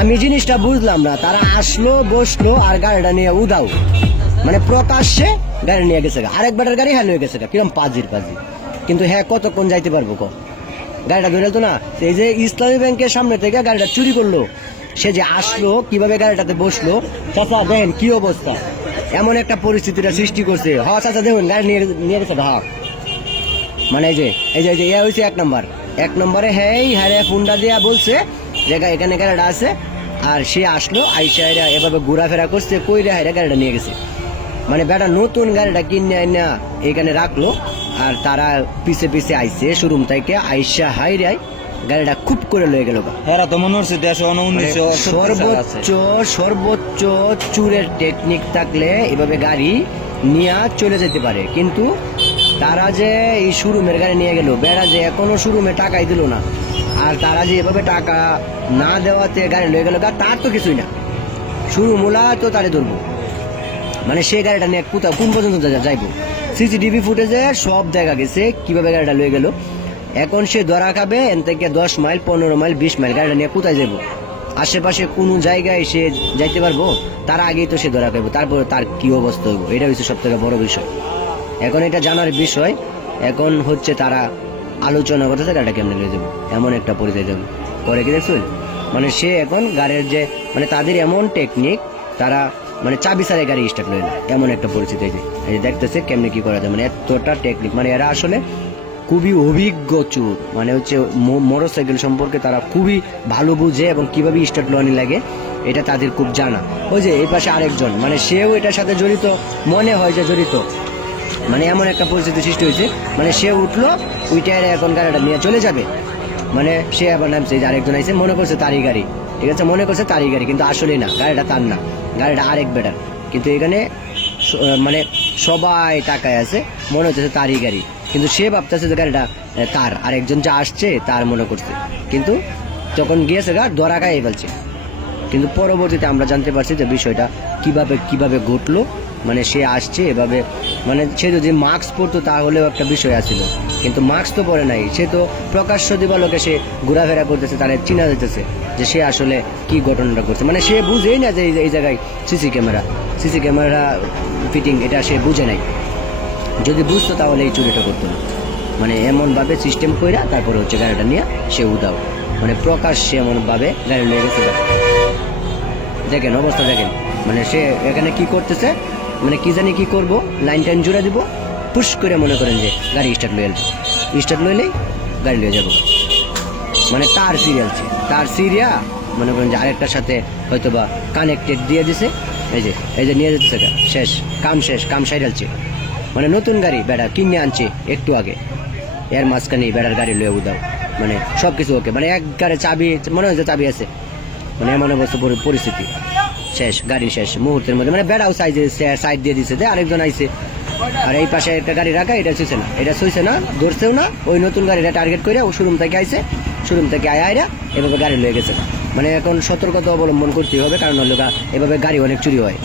আমি জিনিসটা বুঝলাম না। তারা আসলো, বসল আর গাড়িটা নিয়ে উদাও মানে প্রকাশ্যে গাড়ি নিয়ে গেছে গা। আরেক বেটার গাড়ি হ্যাঁ নিয়ে গেছে। কিরম পাজির পাজি কিন্তু হ্যাঁ কতক্ষণ যাইতে পারব ক? গাড়িটা ধরে তো না। এই যে ইসলামী ব্যাংকের সামনে থেকে গাড়িটা চুরি করল। সে যে আসলো, কীভাবে গাড়িটাতে বসল? চাচা, দেখেন কি অবস্থা। এমন একটা পরিস্থিতিটা সৃষ্টি করছে। হ, চাচা, দেখুন, গাড়ি নিয়ে নিয়ে গেছে হ্যাঁ মানে এই যে এই যে এই যে ইয়া হয়েছে এক নম্বর। এক নম্বরে হ্যাঁ হ্যাঁ ফোনটা দিয়া বলছে যে এখানে গাড়িটা আছে আর সে আসলো আইসা এরা এভাবে ঘোরাফেরা করছে কই রে হাইরা গাড়িটা নিয়ে গেছে। মানে বেটা নতুন গাড়িটা কিনে আইনা এখানে রাখল আর তারা পিছে পিছে আইছে শোরুম থেকে আইসা হাইরাই গাড়িটা খুব করে লয়ে গেল হেরা তো মনে হচ্ছে দেড়শো সর্বোচ্চ সর্বোচ্চ চুরের টেকনিক থাকলে এভাবে গাড়ি নিয়ে চলে যেতে পারে। কিন্তু তারা যে এই শোরুমের গাড়ি নিয়ে গেল, বেড়া যে এখনও শোরুমে টাকাই দিল না। আর তারা যে এভাবে টাকা না দেওয়াতে গাড়ি লয়ে গেল তার তো কিছুই না। শুরু মূলা তো তারে ধরবো। মানে সে গাড়িটা নিয়ে কোথাও, কোন পর্যন্ত যাইবো। সিসিটিভি ফুটেজে সব দেখা গেছে কীভাবে গাড়িটা লয়ে গেল। এখন সে ধরা খাবে, এন থেকে দশ মাইল, পনেরো মাইল, বিশ মাইল গাড়িটা নিয়ে কোথায় যাব আশেপাশে কোনো জায়গায় সে যাইতে পারব? তার আগেই তো সে ধরা খাব তারপরে তার কি অবস্থা হইব? এটা হচ্ছে সব থেকে বড় বিষয়। এখন এটা জানার বিষয়, এখন হচ্ছে তারা আলোচনা করতেছে গাড়িটা কেমনে নিয়ে যাব? এমন একটা পরিচয় দেবো। করে কি দেখছ? মানে সে এখন গাড়ির যে মানে তাদের এমন টেকনিক তারা মানে চাবি ছাড়াই গাড়ি স্টার্ট লয় না এমন একটা পরিস্থিতি এই যে দেখতেছে কেমনে কি করা যায়। মানে এতটা টেকনিক মানে এরা আসলে খুবই অভিজ্ঞ চোর। মানে হচ্ছে মোটর সাইকেল সম্পর্কে তারা খুবই ভালো বুঝে এবং কীভাবে স্টার্ট লনি লাগে, এটা তাদের খুব জানা। ওই যে এই পাশে আরেকজন মানে সেও এটার সাথে জড়িত, মনে হয় যে জড়িত। মানে এমন একটা পরিস্থিতি সৃষ্টি হয়েছে মানে সে উঠল, ওই টায়ারে এখন গাড়িটা নিয়ে চলে যাবে। মানে সে আবার নামছে যে আরেকজন আইসে মনে করছে তারই গাড়ি। ঠিক আছে, মনে করছে তারই গাড়ি, কিন্তু আসলে না, গাড়িটা তার না, গাড়িটা আরেক বেটার। কিন্তু এখানে মানে সবাই তাকায় আছে, মনে হচ্ছে তারই গাড়ি। কিন্তু সে ভাবতেছে যে গাড়িটা তার, আরেকজন যা আসছে, তার মনে করছে। কিন্তু যখন গিয়েছে গা খাইয়ে ফেলছে। কিন্তু পরবর্তীতে আমরা জানতে পারছি যে বিষয়টা কীভাবে কীভাবে ঘটলো মানে সে আসছে এভাবে মানে সে যদি মাস্ক পরতো তাহলেও একটা বিষয় আছিল কিন্তু মাস্ক তো পরে নাই, সে তো প্রকাশ্য দিবালোকে সে ঘোরাফেরা করতেছে, তারা চিনা যেতেছে যে সে আসলে কি ঘটনাটা করছে। মানে সে বুঝেই না যে এই- জায়গায় CC camera CC camera fitting এটা সে বুঝে নাই। যদি বুঝতো তাহলে এই চুরিটা করতো না। মানে এমনভাবে সিস্টেম কইরা তারপরে হচ্ছে গাড়িটা নিয়ে সে উদাও মানে প্রকাশ প্রকাশ্যে এমনভাবে গাড়ি নিয়ে গেছে। দেখেন অবস্থা দেখেন। মানে সে এখানে কি করতেছে? মানে কি জানি কি করব? লাইন টাইন জুড়ে দিব, পুশ করে মনে করেন যে গাড়ি স্টার্ট লয়ে স্টার্ট লইলেই গাড়ি লয়ে যাব। মানে তার সিরিয়াল তার সিরিয়া মনে করেন যে আরেকটার সাথে হয়তো বা কানেক্টেড দিয়ে দিছে। এই যে এই যে নিয়ে যেতেছে শেষ, কাম শেষ, কাম সাইডালছে মানে নতুন গাড়ি, বেড়া কিনে আনছে একটু আগে। এর মাঝখানে বেড়ার গাড়ি লয়ে উদাও। মানে সব কিছু ওকে মানে এক গাড়ি চাবি, মনে হচ্ছে চাবি আছে। মানে এমন অবস্থা পরি- পরিস্থিতি। শেষ, গাড়ি শেষ, মুহূর্তের মধ্যে। মানে বেড়াও সাইজে সাইড দিয়ে দিছে যে আরেকজন আইছে। আর এই পাশে একটা গাড়ি রাখা, এটা ছুঁছে না। এটা ছুঁছে না, ধরছেও না। ওই নতুন গাড়িটা টার্গেট করে ও শোরুম থেকে আইছে শোরুম থেকে আয় আয়রা এভাবে গাড়ি লয়ে গেছে। মানে এখন সতর্কতা অবলম্বন করতে হবে, কারণ হলো এভাবে গাড়ি অনেক চুরি হয়।